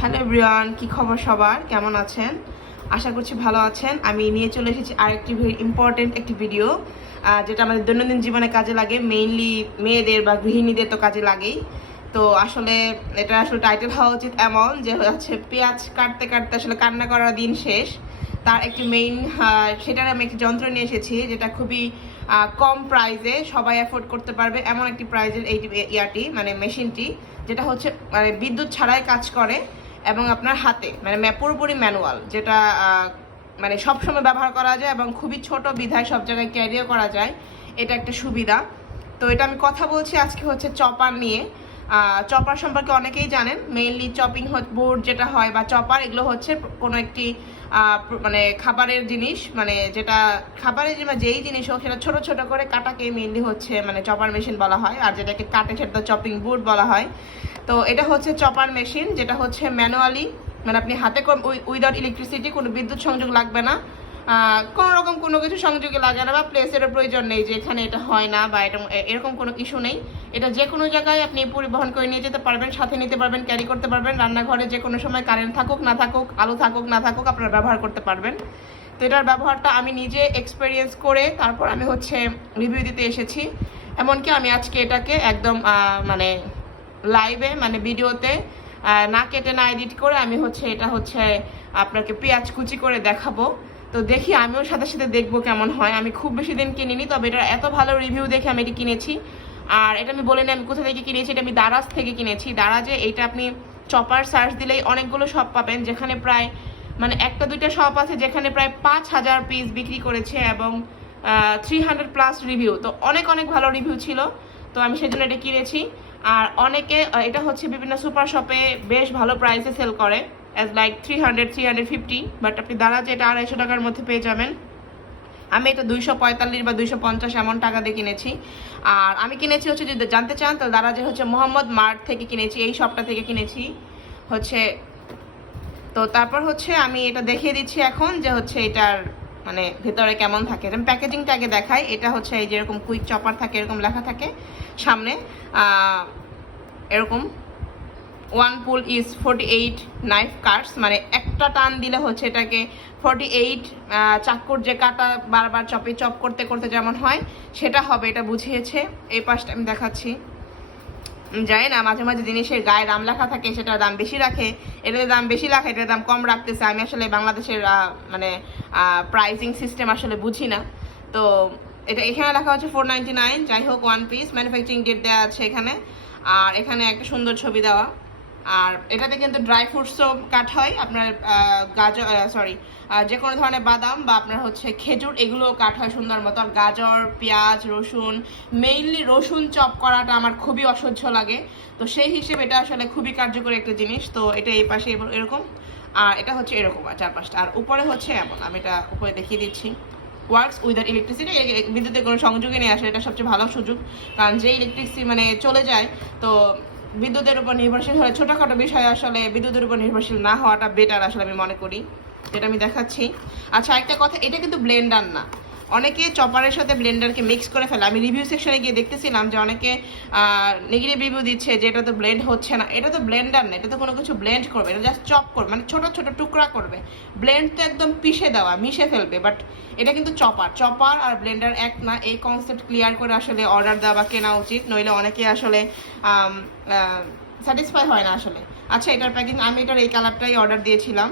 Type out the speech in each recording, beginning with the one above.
Hello everyone, কি খবর সবার? কেমন আছেন? আশা করছি ভালো আছেন। আমি নিয়ে চলে এসেছি আরেকটি ইম্পর্টেন্ট একটি ভিডিও, যেটা আমাদের দৈনন্দিন জীবনে কাজে লাগে, মেইনলি মেয়েদের বা গৃহিণীদের তো কাজে লাগেই। তো আসলে এটা আসলে টাইটেল হওয়া উচিত এমন যে হচ্ছে পেঁয়াজ কাটতে কাটতে আসলে কান্না করার দিন শেষ। তার একটি মেইন সেটার আমি একটি যন্ত্র নিয়ে এসেছি, যেটা খুবই কম প্রাইসে সবাই অ্যাফোর্ড করতে পারবে এমন একটি প্রাইজের এই ইয়াটি, মানে মেশিনটি, যেটা হচ্ছে মানে বিদ্যুৎ ছাড়াই কাজ করে এবং আপনার হাতে মানে পুরোপুরি ম্যানুয়াল, যেটা মানে সবসময় ব্যবহার করা যায় এবং খুবই ছোট বিধায় সব জায়গায় ক্যারিও করা যায়। এটা একটা সুবিধা। তো এটা আমি কথা বলছি আজকে হচ্ছে চপার নিয়ে। চপার সম্পর্কে অনেকেই জানেন, মেইনলি চপিং বোর্ড যেটা হয় বা চপার, এগুলো হচ্ছে কোনো একটি মানে খাবারের জিনিস, মানে যেটা খাবারের যেই জিনিস হোক সেটা ছোট ছোট করে কাটাকে মেইনলি হচ্ছে মানে চপার মেশিন বলা হয়, আর যেটাকে কাটে সেটা চপিং বোর্ড বলা হয়। তো এটা হচ্ছে চপার মেশিন, যেটা হচ্ছে ম্যানুয়ালি, মানে আপনি হাতে উইদাউট ইলেকট্রিসিটি, কোনো বিদ্যুৎ সংযোগ লাগবে না, কোনো রকম কোনো কিছু সংযোগে লাগে না বা প্লেসেরও প্রয়োজন নেই যে এখানে এটা হয় না বা এটা এরকম কোনো ইস্যু নেই। এটা যে কোনো জায়গায় আপনি পরিবহন করে নিয়ে যেতে পারবেন, সাথে নিতে পারবেন, ক্যারি করতে পারবেন। রান্নাঘরে যে কোনো সময় কারেন্ট থাকুক না থাকুক, আলো থাকুক না থাকুক, আপনারা ব্যবহার করতে পারবেন। তো এটার ব্যবহারটা আমি নিজে এক্সপেরিয়েন্স করে তারপর আমি হচ্ছে রিভিউ দিতে এসেছি। এমনকি আমি আজকে এটাকে একদম মানে লাইভে, মানে ভিডিওতে না কেটে না এডিট করে আমি হচ্ছে এটা হচ্ছে আপনাকে পেঁয়াজ কুচি করে দেখাবো। তো দেখি, আমিও সাথে সাথে দেখবো কেমন হয়। আমি খুব বেশি দিন কিনিনি, তবে এটা এত ভালো রিভিউ দেখে আমি এটি কিনেছি। আর এটা আমি বলিনি আমি কোথা থেকে কিনেছি, এটা আমি দারাজ থেকে কিনেছি। দারাজে এইটা আপনি চপার সার্চ দিলেই অনেকগুলো শপ পাবেন, যেখানে প্রায় মানে একটা দুইটা শপ আছে যেখানে প্রায় 5,000 পিস বিক্রি করেছে এবং 300+ রিভিউ। তো অনেক অনেক ভালো রিভিউ ছিল, তো আমি সেজন্য এটা কিনেছি। আর অনেকে এটা হচ্ছে বিভিন্ন সুপার শপে বেশ ভালো প্রাইসে সেল করে, অ্যাজ লাইক 300-350, বাট আপনি দারাজে এটা 250 টাকার মধ্যে পেয়ে যাবেন। আমি এটা 245 বা 250 এমন টাকা দিয়ে কিনেছি। আর আমি কিনেছি হচ্ছে, যদি জানতে চান তাহলে দারাজে হচ্ছে মোহাম্মদ মার্ট থেকে কিনেছি, এই শপটা থেকে কিনেছি হচ্ছে। তো তারপর হচ্ছে আমি এটা দেখিয়ে দিচ্ছি এখন যে হচ্ছে এটার মানে ভেতরে কেমন থাকে। যেমন প্যাকেজিংটা আগে দেখাই। এটা হচ্ছে এই যেরকম কুইক চপার থাকে এরকম লেখা থাকে সামনে, এরকম 1 pull is 48 knife cuts, মানে একটা টান দিলে হচ্ছে এটাকে 48 চাকুর যে কাটা বারবার চপ করতে করতে যেমন হয় সেটা হবে, এটা বুঝিয়েছে। এই পাশটা আমি দেখাচ্ছি। জানি না, মাঝে মাঝে জিনিসের গায়ে দাম লেখা থাকে, সেটার দাম বেশি রাখে, এটার দাম বেশি রাখে, এটার দাম কম রাখতেছে। আমি আসলে বাংলাদেশের মানে প্রাইসিং সিস্টেম আসলে বুঝি না। তো এটা এখানে লেখা হচ্ছে 499, যাই হোক 1 পিস, ম্যানুফ্যাকচারিং ডেট দেওয়া আছে এখানে। আর এখানে একটা সুন্দর ছবি দেওয়া। আর এটাতে কিন্তু ড্রাই ফ্রুটসও কাট হয়, আপনার গাজর, সরি, যে কোনো ধরনের বাদাম বা আপনার হচ্ছে খেজুর, এগুলোও কাট হয় সুন্দর মতো। আর গাজর, পেঁয়াজ, রসুন, মেইনলি রসুন চপ করাটা আমার খুবই অসহ্য লাগে, তো সেই হিসেবে এটা আসলে খুবই কার্যকরী একটা জিনিস। তো এটা এই পাশে এরকম, আর এটা হচ্ছে এরকম আর চারপাশটা, আর উপরে হচ্ছে এমন। আমি এটা উপরে দেখিয়ে দিচ্ছি। ওয়ার্কস উইদাউট ইলেকট্রিসিটি, বিদ্যুতের কোনো সংযোগই নেই আসলে, এটা সবচেয়ে ভালো সুযোগ। কারণ যে ইলেকট্রিসিটি মানে চলে যায়, তো বিদ্যুতের উপর নির্ভরশীল হলে ছোটোখাটো বিষয়ে আসলে বিদ্যুতের উপর নির্ভরশীল না হওয়াটা বেটার আসলে আমি মনে করি, যেটা আমি দেখাচ্ছি। আচ্ছা, একটা কথা, এটা কিন্তু ব্লেন্ডার না। অনেকে চপারের সাথে ব্লেন্ডারকে মিক্স করে ফেলে। আমি রিভিউ সেকশনে গিয়ে দেখতেছিলাম যে অনেকে নেগেটিভ রিভিউ দিচ্ছে যে এটা তো ব্লেন্ড হচ্ছে না। এটা তো ব্লেন্ডার না, এটা তো কোনো কিছু ব্লেন্ড করবে, এটা জাস্ট চপ করবে, মানে ছোট ছোট টুকরা করবে। ব্লেন্ড তো একদম পিষে দেওয়া, মিশে ফেলবে, বাট এটা কিন্তু চপার আর ব্লেন্ডার এক না। এই কনসেপ্ট ক্লিয়ার করে আসলে অর্ডার দেওয়া বা কেনা উচিত, নইলে অনেকে আসলে স্যাটিসফাই হয় না আসলে। আচ্ছা, এটার প্যাকিং, আমি এটার এই কালারটাই অর্ডার দিয়েছিলাম।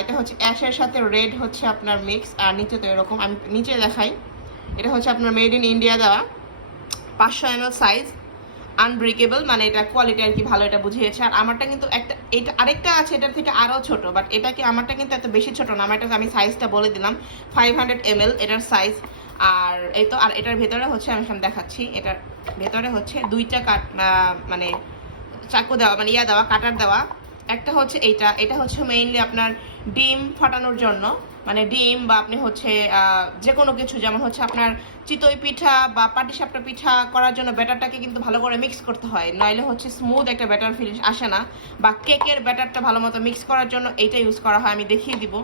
এটা হচ্ছে অ্যাশের সাথে রেড হচ্ছে আপনার মিক্স, আর নিচে তো এরকম, আমি নিচে দেখাই। এটা হচ্ছে আপনার মেড ইন ইন্ডিয়া দেওয়া, 500 ml সাইজ, আনব্রেকেবল, মানে এটা কোয়ালিটি আর কি ভালো, এটা বুঝিয়েছে। আর আমারটা কিন্তু একটা, এটা আরেকটা আছে এটার থেকে আরও ছোট, বাট এটা আমারটা কিন্তু এত বেশি ছোট না। আমারটা আমি সাইজটা বলে দিলাম, 500 ml এটার সাইজ। আর এই তো, আর এটার ভেতরে হচ্ছে আমি এখন দেখাচ্ছি, এটার ভেতরে হচ্ছে দুইটা মানে চাকু দেওয়া, মানে দেওয়া, কাটার দেওয়া। একটা হচ্ছে এটা হচ্ছে মেইনলি আপনার ডিম ফাটানোর জন্য, মানে ডিম বা আপনি হচ্ছে যে কোনো কিছু, যেমন হচ্ছে আপনার চিতই পিঠা বা পাটিসাপটা পিঠা করার জন্য ব্যাটারটাকে কিন্তু ভালো করে মিক্স করতে হয়, নইলে হচ্ছে স্মুথ একটা ব্যাটার ফিনিশ আসে না। বা কেকের ব্যাটারটা ভালো মতো মিক্স করার জন্য এইটা ইউজ করা হয়, আমি দেখিয়ে দিব।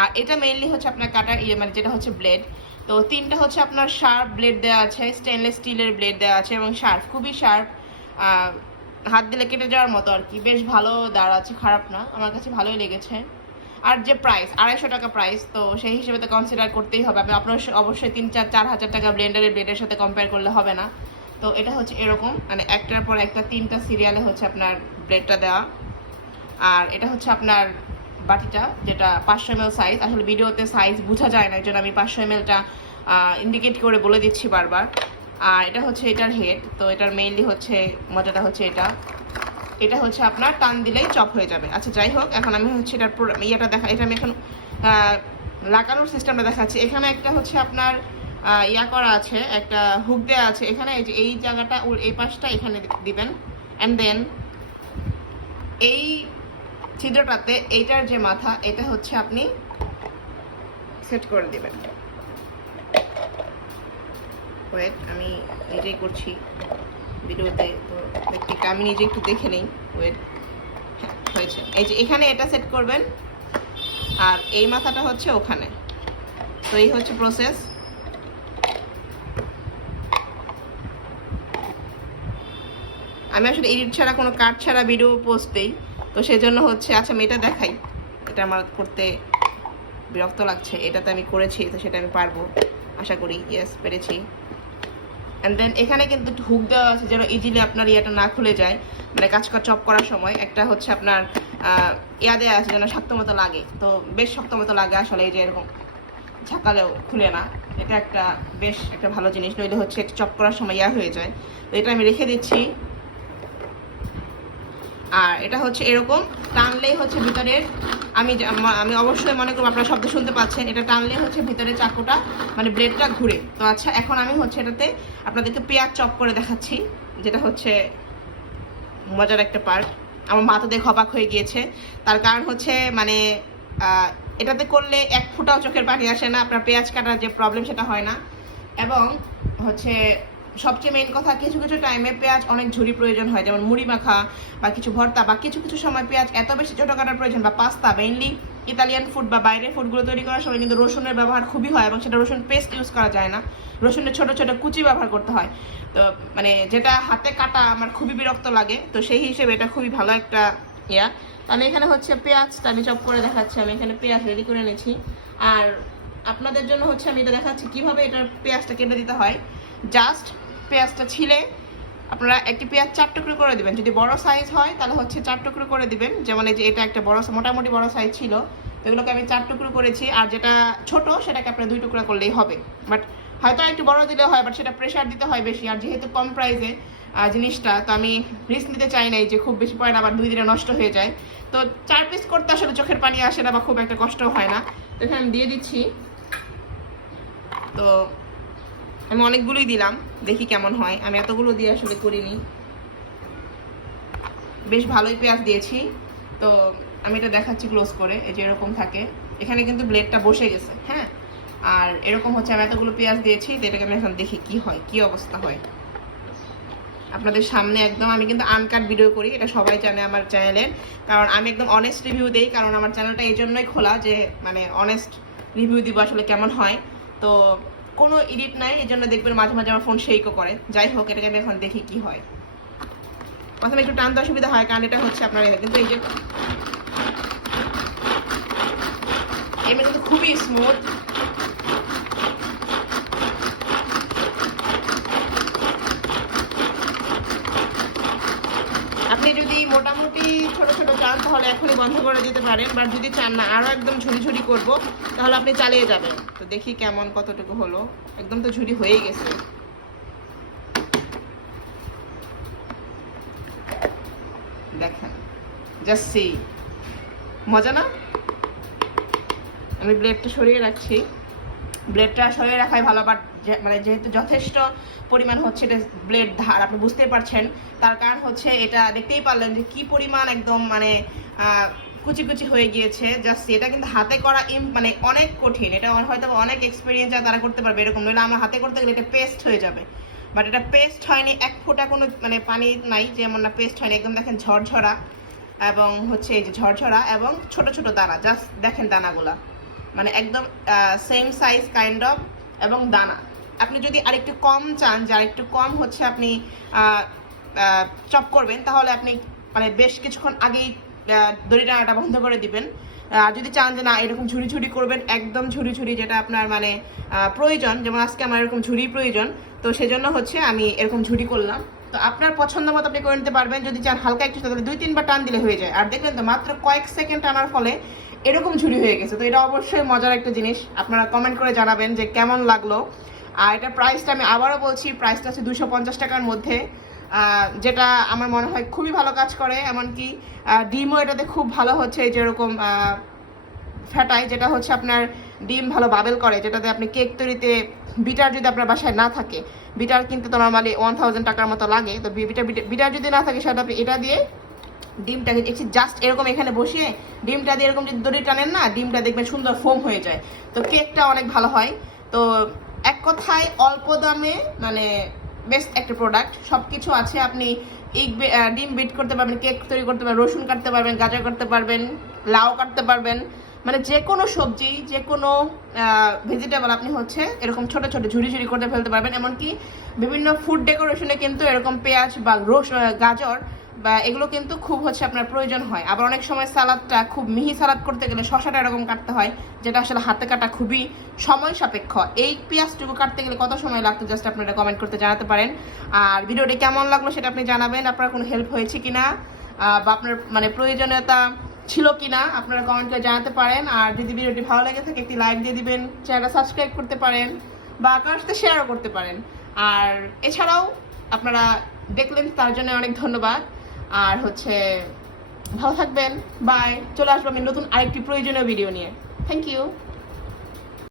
আর এটা মেইনলি হচ্ছে আপনার কাটার মানে যেটা হচ্ছে ব্লেড। তো তিনটা হচ্ছে আপনার শার্প ব্লেড দেওয়া আছে, স্টেনলেস স্টিলের ব্লেড দেওয়া আছে এবং শার্প, খুবই শার্প। হাত দিলে কেটে যাওয়ার মতো আর কি, বেশ ভালো দাঁড় আছে, খারাপ না, আমার কাছে ভালোই লেগেছে। আর যে প্রাইস 250 টাকা প্রাইস, তো সেই হিসেবে তো কনসিডার করতেই হবে। আপনার অবশ্যই 3-4 হাজার টাকা ব্লেডের সাথে কম্পেয়ার করলে হবে না। তো এটা হচ্ছে এরকম, মানে একটার পর একটা 3টা সিরিয়ালে হচ্ছে আপনার ব্লেডটা দেওয়া। আর এটা হচ্ছে আপনার বাটিটা, যেটা 500 ml সাইজ। আসলে ভিডিওতে সাইজ বোঝা যায় না, এই জন্য আমি 500 mlটা ইন্ডিকেট করে বলে দিচ্ছি বারবার। আর এটা হচ্ছে এটার হেড। তো এটার মেইনলি হচ্ছে মজাটা হচ্ছে এটা হচ্ছে আপনার টান দিলেই চপ হয়ে যাবে। আচ্ছা যাই হোক, এখন আমি হচ্ছে এটার ইয়েটা এটা আমি এখন লাগানোর সিস্টেমটা দেখাচ্ছি। এখানে একটা হচ্ছে আপনার ইয়া করা আছে, একটা হুক দেওয়া আছে এখানে, এই জায়গাটা এই পাশটা এখানে দিবেন। অ্যান্ড দেন এই ছিদ্রটাতে এইটার যে মাথা, এটা হচ্ছে আপনি সেট করে দিবেন। ওয়েট, আমি নিজেই করছি ভিডিওতে, তো দেখতে আমি নিজে একটু দেখে নিই। ওয়েট, হ্যাঁ হয়েছে। এই যে এখানে এটা সেট করবেন, আর এই মাথাটা হচ্ছে ওখানে। তো এই হচ্ছে প্রসেস। আমি আসলে এডিট ছাড়া, কোনো কাট ছাড়া ভিডিও পোস্ট দিই, তো সেজন্য হচ্ছে, আচ্ছা আমি এটা দেখাই। এটা আমার করতে বিরক্ত লাগছে, এটাতে আমি করেছি, তো সেটা আমি পারবো আশা করি। ইয়েস, পেরেছি। অ্যান্ড দেন এখানে কিন্তু হুক দেওয়া আছে যেন ইজিলি আপনার ইয়েটা না খুলে যায়, মানে চপ করার সময়। একটা হচ্ছে আপনার ইয়া দেওয়া আছে যেন শক্ত মতো লাগে, তো বেশ শক্ত মতো লাগে আসলে, এই যে এরকম ঝাঁকালেও খুলে না। এটা বেশ একটা ভালো জিনিস, নইলে হচ্ছে চপ করার সময় ইয়া হয়ে যায়। তো এটা আমি রেখে দিচ্ছি। আর এটা হচ্ছে এরকম টানলেই হচ্ছে ভিতরের, আমি অবশ্যই মনে করব আপনারা শব্দ শুনতে পাচ্ছেন, এটা টানলেই হচ্ছে ভিতরে চাকুটা মানে ব্লেডটা ঘুরে। তো আচ্ছা, এখন আমি হচ্ছে এটাতে আপনাদেরকে পেঁয়াজ চপ করে দেখাচ্ছি, যেটা হচ্ছে মজার একটা পার্ট। আমার মা তো দেখে অবাক হয়ে গিয়েছে, তার কারণ হচ্ছে মানে এটাতে করলে এক ফোঁটাও চোখের পানি আসে না, আপনার পেঁয়াজ কাটার যে প্রবলেম সেটা হয় না। এবং হচ্ছে সবচেয়ে মেইন কথা, কিছু কিছু টাইমে পেঁয়াজ অনেক ঝুরি প্রয়োজন হয়, যেমন মুড়ি মাখা বা কিছু ভর্তা, বা কিছু কিছু সময় পেঁয়াজ এত বেশি ছোটো কাটার প্রয়োজন, বা পাস্তা, মেইনলি ইতালিয়ান ফুড বা বাইরের ফুডগুলো তৈরি করার সময় কিন্তু রসুনের ব্যবহার খুবই হয়, এবং সেটা রসুন পেস্ট ইউজ করা যায় না, রসুনের ছোটো ছোটো কুচি ব্যবহার করতে হয়। তো মানে যেটা হাতে কাটা আমার খুবই বিরক্ত লাগে, তো সেই হিসেবে এটা খুবই ভালো একটা ইয়া। আমি এখানে হচ্ছে পেঁয়াজটা আমি চপ করে দেখাচ্ছি, আমি এখানে পেঁয়াজ রেডি করে নিয়েছি। আর আপনাদের জন্য হচ্ছে আমি এটা দেখাচ্ছি কীভাবে এটার পেঁয়াজটা কেটে দিতে হয়। জাস্ট পেঁয়াজটা ছিলে আপনারা একটি পেঁয়াজ 4 টুকরো করে দিবেন, যদি বড় সাইজ হয় তাহলে হচ্ছে 4 টুকরো করে দিবেন। যেমন এই যে এটা একটা বড়, মোটামুটি বড় সাইজ ছিল, তো এগুলোকে আমি 4 টুকরো করেছি। আর যেটা ছোট সেটাকে আপনারা 2 টুকরো করলেই হবে, বাট হয়তো একটু বড় দিলে হয়, বাট সেটা প্রেশার দিতে হয় বেশি। আর যেহেতু কম প্রাইসে জিনিসটা, তো আমি রিস্ক নিতে চাই না যে খুব বেশি পড়ে না, আবার 2 দিনে নষ্ট হয়ে যায়। তো 4 পিস করতে আসলে চোখের পানি আসে না, বা খুব একটা কষ্টও হয় না। তো এখানে আমি দিয়ে দিচ্ছি। তো আমি অনেকগুলোই দিলাম, দেখি কেমন হয়। আমি এতগুলো দিয়ে আসলে করিনি, বেশ ভালোই পেঁয়াজ দিয়েছি। তো আমি এটা দেখাচ্ছি ক্লোজ করে, এই যে এরকম থাকে, এখানে কিন্তু ব্লেডটা বসে গেছে। হ্যাঁ, আর এরকম হচ্ছে আমি এতগুলো পেঁয়াজ দিয়েছি, তো এটাকে আমি এখন দেখি কি হয়, কি অবস্থা হয় আপনাদের সামনে। একদম আমি কিন্তু আনকাট ভিডিও করি, এটা সবাই জানে আমার চ্যানেলের, কারণ আমি একদম অনেস্ট রিভিউ দিই, কারণ আমার চ্যানেলটা এই জন্যই খোলা যে মানে অনেস্ট রিভিউ দিব আসলে কেমন হয়। তো কোনো এডিট নাই, এই জন্য দেখবেন মাঝে মাঝে আমার ফোন শেকও করে। যাই হোক, এটাকে আমি এখন দেখি কি হয়। প্রথমে একটু টানতে অসুবিধা হয়, কারণ এটা হচ্ছে আপনার, কিন্তু এই যে এমনি কিন্তু খুবই স্মুথ। আপনি যদি মোটামুটি ছোট ছোট চান তাহলে এখনই বন্ধ করে দিতে পারেন, বা যদি চান না আরও একদম ঝুড়ি ঝুড়ি করবো তাহলে আপনি চালিয়ে যাবেন। তো দেখি কেমন কতটুকু হলো, একদম তো ঝুড়ি হয়েই গেছে। দেখেন, জাস্ট সি, মজা না? আমি ব্লেডটা সরিয়ে রাখছি, ব্লেডটা সরিয়ে রাখাই ভালো। বাট মানে যেহেতু যথেষ্ট পরিমাণ হচ্ছে এটা ব্লেড ধার, আপনি বুঝতেই পারছেন, তার কারণ হচ্ছে এটা দেখতেই পারলেন যে কি পরিমাণ একদম মানে কুচি কুচি হয়ে গিয়েছে। জাস্ট এটা কিন্তু হাতে করা মানে অনেক কঠিন, এটা হয়তো অনেক এক্সপিরিয়েন্স আছে তারা করতে পারবে এরকম, নইলে আমার হাতে করতে গেলে এটা পেস্ট হয়ে যাবে। বাট এটা পেস্ট হয়নি, এক ফোঁটা কোনো মানে পানি নাই, যেমন না পেস্ট হয়নি, একদম দেখেন ঝরঝরা, এবং হচ্ছে এই যে ঝরঝরা এবং ছোট ছোট দানা, জাস্ট দেখেন দানাগুলা মানে একদম সেম সাইজ কাইন্ড অফ, এবং দানা। আপনি যদি আরেকটু কম চান, যে আরেকটু কম হচ্ছে আপনি চপ করবেন তাহলে আপনি মানে বেশ কিছুক্ষণ আগেই দড়ি টানাটা বন্ধ করে দিবেন। যদি চান যে না এরকম ঝুড়ি ঝুড়ি করবেন, একদম ঝুড়ি ঝুড়ি যেটা আপনার মানে প্রয়োজন, যেমন আজকে আমার এরকম ঝুড়ি প্রয়োজন, তো সেজন্য হচ্ছে আমি এরকম ঝুড়ি করলাম। তো আপনার পছন্দ মতো আপনি করে নিতে পারবেন। যদি চান হালকা একটু তাহলে 2-3 বার টান দিলে হয়ে যায়। আর দেখবেন তো মাত্র কয়েক সেকেন্ড টানার ফলে এরকম ঝুড়ি হয়ে গেছে। তো এটা অবশ্যই মজার একটা জিনিস, আপনারা কমেন্ট করে জানাবেন যে কেমন লাগলো। আর এটার প্রাইসটা আমি আবারও বলছি, প্রাইসটা হচ্ছে 250 টাকার মধ্যে, যেটা আমার মনে হয় খুবই ভালো কাজ করে। এমনকি ডিমও এটাতে খুব ভালো হচ্ছে, যেরকম ফ্যাটাই, যেটা হচ্ছে আপনার ডিম ভালো বাবেল করে, যেটাতে আপনি কেক তৈরিতে বিটার যদি আপনার বাসায় না থাকে, বিটার কিন্তু তো নর্মালি 1000 টাকার মতো লাগে, তো বিটার যদি না থাকে সেটা আপনি এটা দিয়ে ডিমটাকে জাস্ট এরকম এখানে বসিয়ে ডিমটা দিয়ে এরকম যদি দড়ি টানেন না, ডিমটা দেখবেন সুন্দর ফোম হয়ে যায়, তো কেকটা অনেক ভালো হয়। তো এক কথায় অল্প দামে মানে বেস্ট একটা প্রোডাক্ট, সব কিছু আছে। আপনি ডিম বিট করতে পারবেন, কেক তৈরি করতে পারবেন, রসুন কাটতে পারবেন, গাজর কাটতে পারবেন, লাউ কাটতে পারবেন, মানে যে কোনো সবজি, যে কোনো ভেজিটেবল আপনি হচ্ছে এরকম ছোট ছোট ঝুড়ি ঝুড়ি করতে ফেলতে পারবেন। এমনকি বিভিন্ন ফুড ডেকোরেশনে কিন্তু এরকম পেঁয়াজ বা গাজর বা এগুলো কিন্তু খুব হচ্ছে আপনার প্রয়োজন হয়। আবার অনেক সময় সালাদটা খুব মিহি সালাদ করতে গেলে শসাটা এরকম কাটতে হয়, যেটা আসলে হাতে কাটা খুবই সময় সাপেক্ষ। এই পেঁয়াজটুকু কাটতে গেলে কত সময় লাগতো জাস্ট আপনারা কমেন্ট করতে জানাতে পারেন। আর ভিডিওটি কেমন লাগলো সেটা আপনি জানাবেন, আপনার কোনো হেল্প হয়েছে কিনা বা আপনার মানে প্রয়োজনীয়তা ছিল কিনা আপনারা কমেন্ট করে জানাতে পারেন। আর যদি ভিডিওটি ভালো লেগে থাকে একটি লাইক দিয়ে দিবেন, চ্যানেলটা সাবস্ক্রাইব করতে পারেন বা কারোর সাথে শেয়ারও করতে পারেন। আর এছাড়াও আপনারা দেখলেন তার জন্য অনেক ধন্যবাদ। আর হচ্ছে ভালো থাকবেন, বাই। চলে আসবো আমি নতুন আরেকটি প্রয়োজনীয় ভিডিও নিয়ে। Thank you.